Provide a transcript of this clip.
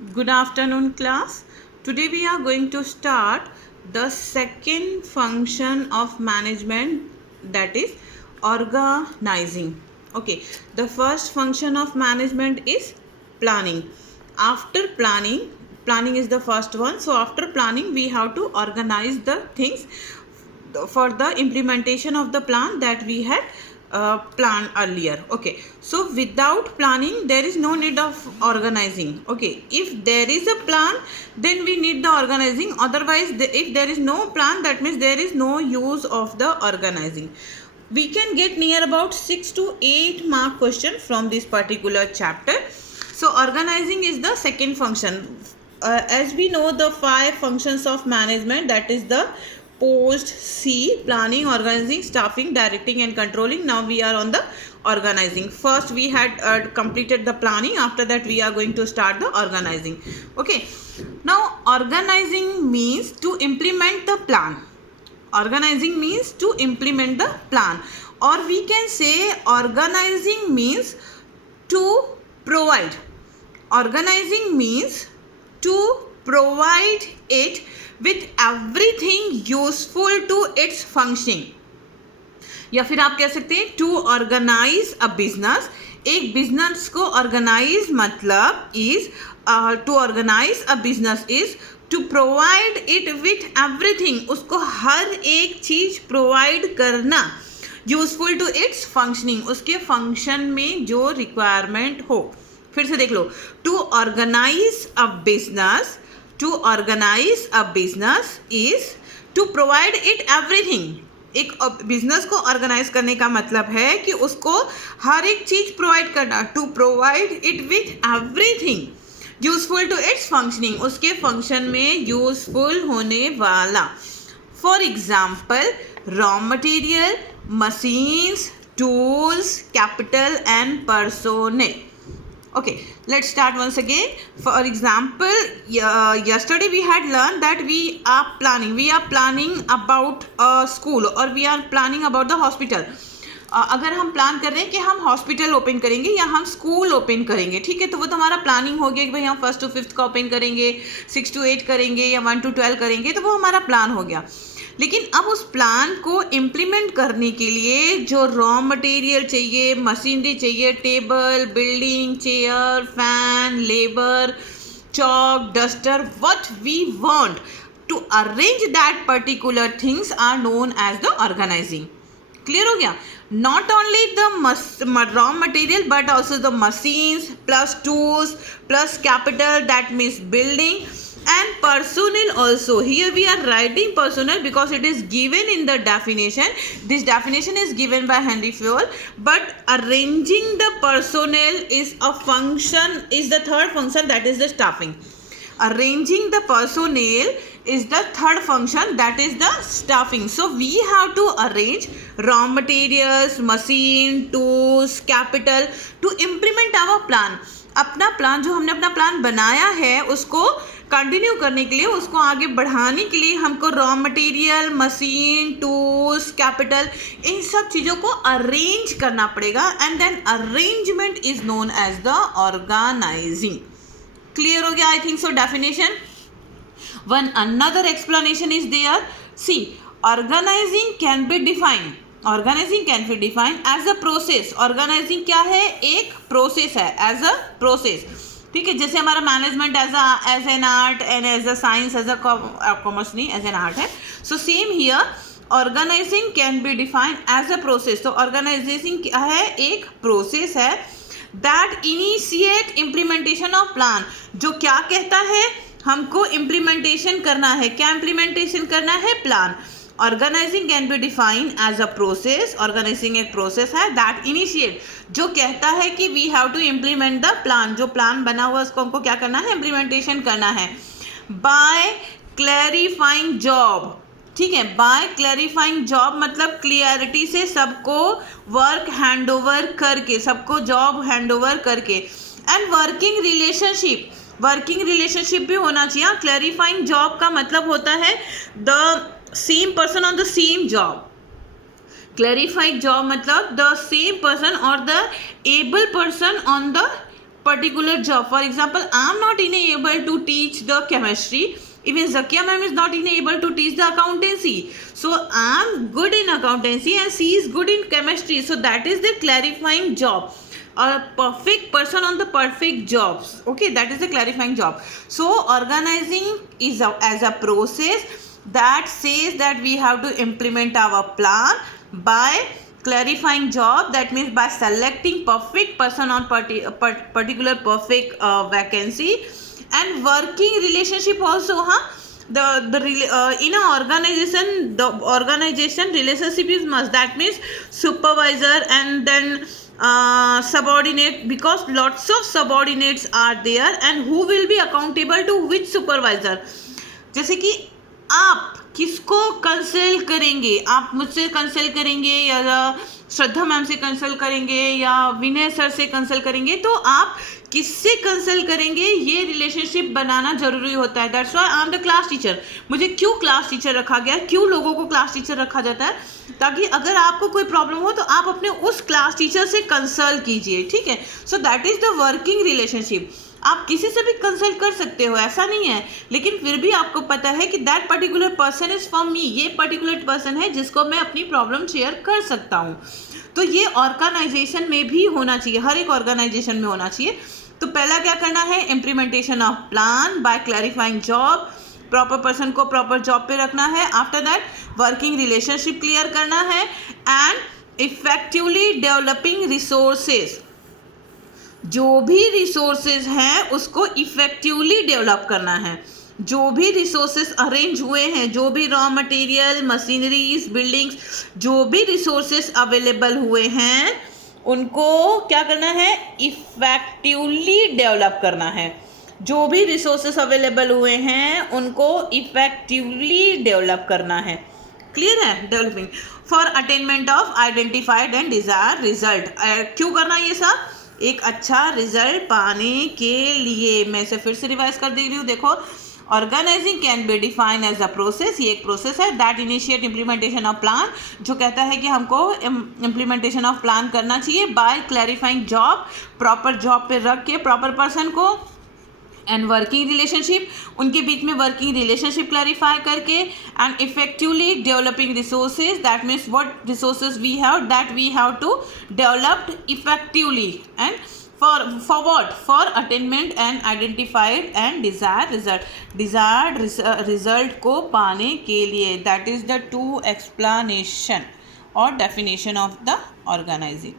Good afternoon, class. Today we are going to start the second function of management, that is organizing. Okay, the first function of management is planning. After planning is the first one. So after planning, we have to organize the things for the implementation of the plan that we had planned earlier. Okay, so without planning there is no need of organizing. Okay, if there is a plan, then we need the organizing. Otherwise, if there is no plan, that means there is no use of the organizing. We can get near about 6 to 8 mark question from this particular chapter. So organizing is the second function. As we know, the 5 functions of management, that is the post C, planning, organizing, staffing, directing and controlling. Now we are on the organizing. First we had completed the planning. After that we are going to start the organizing. Okay, now organizing means to implement the plan. Organizing means to implement the plan, or we can say organizing means to provide. Organizing means to provide it with everything useful to its functioning. या फिर आप कह सकते हैं to organise a business. एक business को organise मतलब is to organise a business is to provide it with everything. उसको हर एक चीज प्रोवाइड करना यूजफुल टू इट्स फंक्शनिंग, उसके फंक्शन में जो रिक्वायरमेंट हो. फिर से देख लो, to organise a business, to organise a business is to provide it everything. एक बिजनेस को ऑर्गेनाइज करने का मतलब है कि उसको हर एक चीज प्रोवाइड करना. To provide it with everything useful to its functioning, उसके फंक्शन में यूजफुल होने वाला. For example, raw material, machines, tools, capital and personnel. Okay, let's start once again. For example, yesterday we had learned that we are planning about a school, or we are planning about the hospital. अगर हम plan कर रहे हैं कि हम hospital open करेंगे या हम स्कूल ओपन करेंगे, ठीक है, तो वो तो हमारा प्लानिंग हो गया कि भाई हम 1 to 5 का ओपन करेंगे, 6 to 8 करेंगे या 1 to 12 करेंगे, तो वो हमारा प्लान हो गया. लेकिन अब उस प्लान को इम्प्लीमेंट करने के लिए जो रॉ मटेरियल चाहिए, मशीनरी चाहिए, table, building, chair, fan, labour, chalk, duster, what we want to arrange that particular things are known as the organising. Clear हो गया? Not only the raw material but also the machines plus tools plus capital, that means building, and personnel also. Here we are writing personnel because it is given in the definition. This definition is given by Henry Fayol, but arranging the personnel is a function, is the third function, that is the staffing. Arranging the personnel is the third function, that is the staffing. So we have to arrange raw materials, machine, tools, capital to implement our plan. अपना plan, जो हमने अपना plan बनाया है, उसको continue करने के लिए, उसको आगे बढ़ाने के लिए हमको raw material, machine, tools, capital, इन सब चीज़ों को अरेंज करना पड़ेगा. And then arrangement is known as the organising. Clear हो गया? I think so. Definition. One another explanation is there. See, organizing can be defined. Organizing can be defined as a process. Organizing क्या है? एक process है. As a process. ठीक है, जैसे हमारा management as an art and as a science, as a commerce नहीं, as an art है. So same here, organising can be defined as a process. तो ऑर्गेनाइजेशन क्या है? एक प्रोसेस है that initiate implementation of plan. जो क्या कहता है? हमको इम्प्लीमेंटेशन करना है. क्या इम्प्लीमेंटेशन करना है? Plan. Organising can be defined as a process. Organising एक प्रोसेस है दैट इनिशिएट, जो कहता है कि we have to implement the plan. जो प्लान बना हुआ उसको हमको क्या करना है? इम्प्लीमेंटेशन करना है. By clarifying job. ठीक है, बाय क्लैरिफाइंग जॉब मतलब क्लियरिटी से सबको वर्क हैंड ओवर करके, सबको जॉब हैंड ओवर करके. And working relationship, working relationship भी होना चाहिए. क्लैरिफाइंग जॉब का मतलब होता है the same person on the same job. Clarified job मतलब द सेम पर्सन और the able person on the particular job. For example, I am not able to teach the chemistry. Even Zakia ma'am is not able to teach the accountancy. So I am good in accountancy and she is good in chemistry. So that is the clarifying job. A perfect person on the perfect jobs. Okay, that is the clarifying job. So organizing is as a process that says that we have to implement our plan by clarifying job. That means by selecting perfect person on particular perfect vacancy. And working relationship also, in a organization, the organization relationship is must. That means supervisor and then subordinate, because lots of subordinates are there, and who will be accountable to which supervisor. जैसे कि आप किसको consult करेंगे, आप मुझसे consult करेंगे या श्रद्धा ma'am से कंसल्ट करेंगे या विनय सर से कंसल्ट करेंगे, तो आप किससे कंसल्ट करेंगे ये रिलेशनशिप बनाना जरूरी होता है. That's why I am the class teacher. मुझे क्यों क्लास टीचर रखा गया, क्यों लोगों को क्लास टीचर रखा जाता है, ताकि अगर आपको कोई प्रॉब्लम हो तो आप अपने उस क्लास टीचर से कंसल्ट कीजिए. ठीक है. So that is the working relationship. आप किसी से भी कंसल्ट कर सकते हो, ऐसा नहीं है, लेकिन फिर भी आपको पता है कि that particular person is from me. ये पर्टिकुलर पर्सन है जिसको मैं अपनी प्रॉब्लम शेयर कर सकता हूँ. तो ये ऑर्गेनाइजेशन में भी होना चाहिए, हर एक ऑर्गेनाइजेशन में होना चाहिए. तो पहला क्या करना है, implementation of plan by clarifying job. Proper person को प्रॉपर जॉब पे रखना है. After that working relationship clear करना है एंड इफेक्टिवली डेवलपिंग रिसोर्सेज. जो भी रिसोर्सेज हैं उसको इफेक्टिवली डेवलप करना है. जो भी रिसोर्सेज अरेंज हुए हैं, जो भी रॉ मटेरियल, मशीनरीज, बिल्डिंग्स, जो भी रिसोर्सेज अवेलेबल हुए हैं उनको क्या करना है, इफेक्टिवली डेवलप करना है. जो भी रिसोर्सेज अवेलेबल हुए हैं उनको इफेक्टिवली डेवलप करना है. क्लियर है. Developing for attainment of identified and desire result. क्यों करना ये सब, एक अच्छा रिजल्ट पाने के लिए. मैं इसे फिर से रिवाइज कर दे रही हूँ. देखो, organising can be define as a process. ये एक प्रोसेस है that initiate implementation of plan, जो कहता है कि हमको इम्प्लीमेंटेशन ऑफ प्लान करना चाहिए by clarifying job. Proper job पे रख के प्रॉपर पर्सन को, एंड वर्किंग रिलेशनशिप, उनके बीच में वर्किंग रिलेशनशिप क्लैरिफाई करके, and effectively developing resources. That means what resources we have, that we have to develop effectively and for what, for attainment and identified and desired result. Desired result को पाने के लिए, that is the two explanation or definition of the organizing.